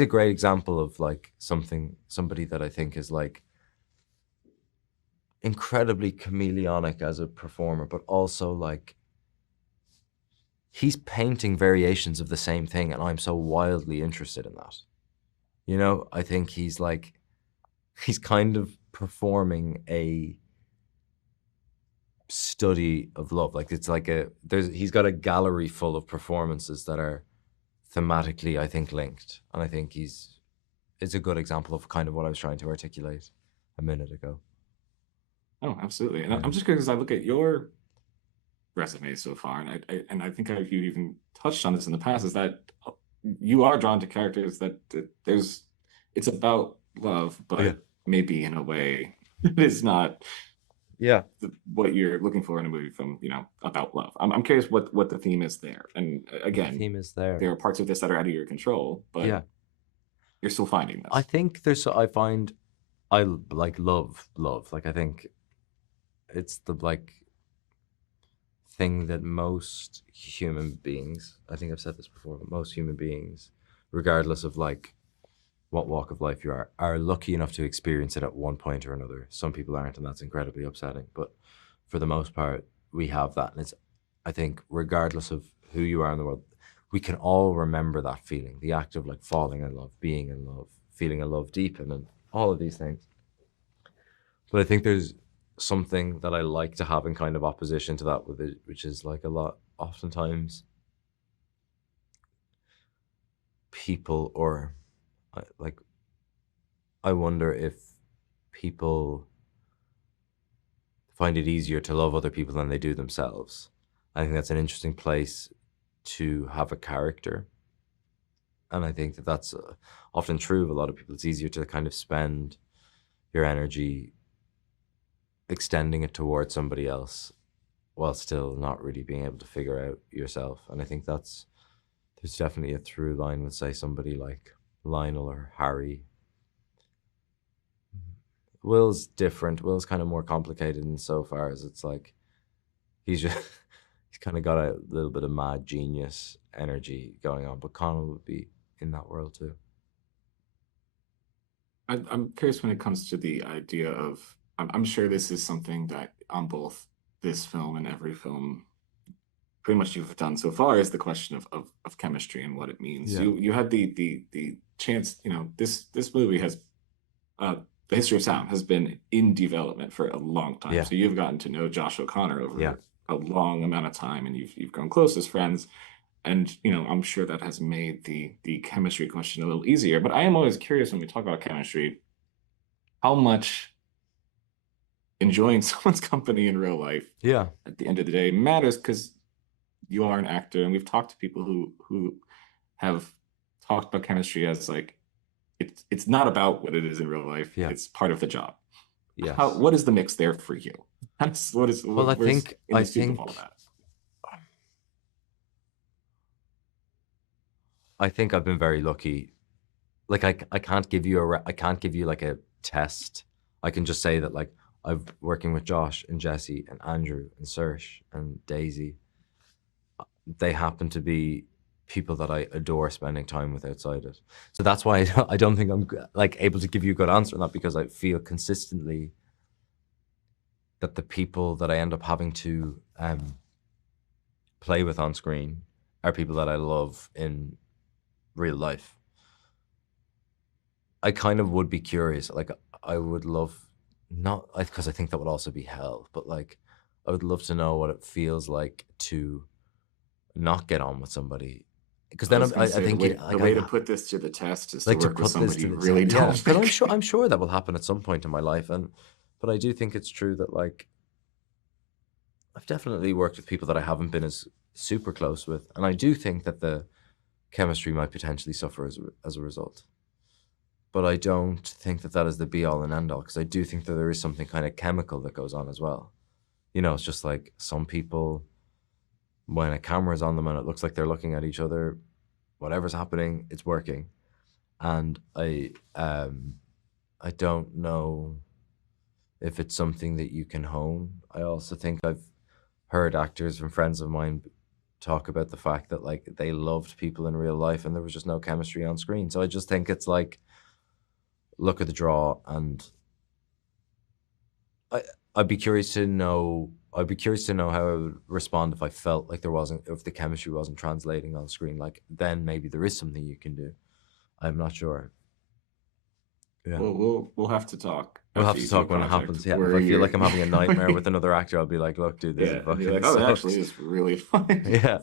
he's a great example of like somebody that I think is like incredibly chameleonic as a performer, but also like he's painting variations of the same thing, and I'm so wildly interested in that. You know, I think he's kind of performing a study of love. Like it's like he's got a gallery full of performances that are thematically, I think, linked. And I think it's a good example of kind of what I was trying to articulate a minute ago. Oh, absolutely. And Yeah. I'm just curious, I look at your resume so far, and I think you even touched on this in the past, is that you are drawn to characters that it's about love, Oh, yeah. but maybe in a way it is not Yeah. what you're looking for in a movie from, about love. I'm curious what the theme is there. And The again, theme is there. there are parts of this that are out of your control, Yeah. but you're still finding I this. think I find I like love. Like I think it's the like thing that most human beings, I think I've said this before, but most human beings, regardless of like what walk of life you are lucky enough to experience it at one point or another. Some people aren't, and that's incredibly upsetting. But for the most part, we have that. And I think, regardless of who you are in the world, we can all remember that feeling, the act of like falling in love, being in love, feeling a love deepen, and all of these things. But I think there's something that I like to have in kind of opposition to that with it, which is like oftentimes people or like I wonder if people find it easier to love other people than they do themselves. I think that's an interesting place to have a character. And I think that that's often true of a lot of people. It's easier to kind of spend your energy extending it towards somebody else while still not really being able to figure out yourself. And I think there's definitely a through line with, say, somebody like Lionel or Harry. Will's different. Will's kind of more complicated in so far as it's like he's kind of got a little bit of mad genius energy going on. But Connell would be in that world too. I'm curious when it comes to the idea of, I'm sure this is something that on both this film and every film pretty much you've done so far, is the question of chemistry and what it means. Yeah. You had the chance, this movie has the history of sound has been in development for a long time. Yeah. So you've gotten to know Josh O'Connor over Yeah. a long amount of time, and you've grown close as friends. And I'm sure that has made the chemistry question a little easier. But I am always curious when we talk about chemistry, how much enjoying someone's company in real life Yeah. at the end of the day matters, because you are an actor, and we've talked to people who have talked about chemistry as like it's not about what it is in real life. Yeah. It's part of the job. Yes. What is the mix there for you? Well, Where's in the soup of all that? I think I've been very lucky. Like I can't give you I can't give you like a test. I can just say that like I've working with Josh and Jesse and Andrew and Serge and Daisy. They happen to be people that I adore spending time with outside it. So that's why I don't think I'm like able to give you a good answer on that, because I feel consistently that the people that I end up having to play with on screen are people that I love in real life. I kind of would be curious. Like I would love, not because I think that would also be hell, but like I would love to know what it feels like to not get on with somebody. Because then I think the way to put this to the test is to like to work with put this somebody to you the really test. don't Yeah, but think. I'm sure that will happen at some point in my life, but I do think it's true that like I've definitely worked with people that I haven't been as super close with, and I do think that the chemistry might potentially suffer as a result. But I don't think that is the be all and end all, because I do think that there is something kind of chemical that goes on as well. You know, it's just like some people, when a camera's on them and it looks like they're looking at each other, whatever's happening, it's working. And I don't know if it's something that you can hone. I also think I've heard actors and friends of mine talk about the fact that like they loved people in real life and there was just no chemistry on screen. So I just think it's like, look at the draw, and I I'd be curious to know. I'd be curious to know how I would respond if I felt like there wasn't, if the chemistry wasn't translating on screen. Like then maybe there is something you can do. I'm not sure. Yeah. We'll have to talk We'll after have you to see a talk when it project happens. Yeah. If where I feel like you're I'm having a nightmare with another actor, I'll be like, look, dude, this is yeah, and you're fucking like, oh, it sucks. actually is really fun. Yeah.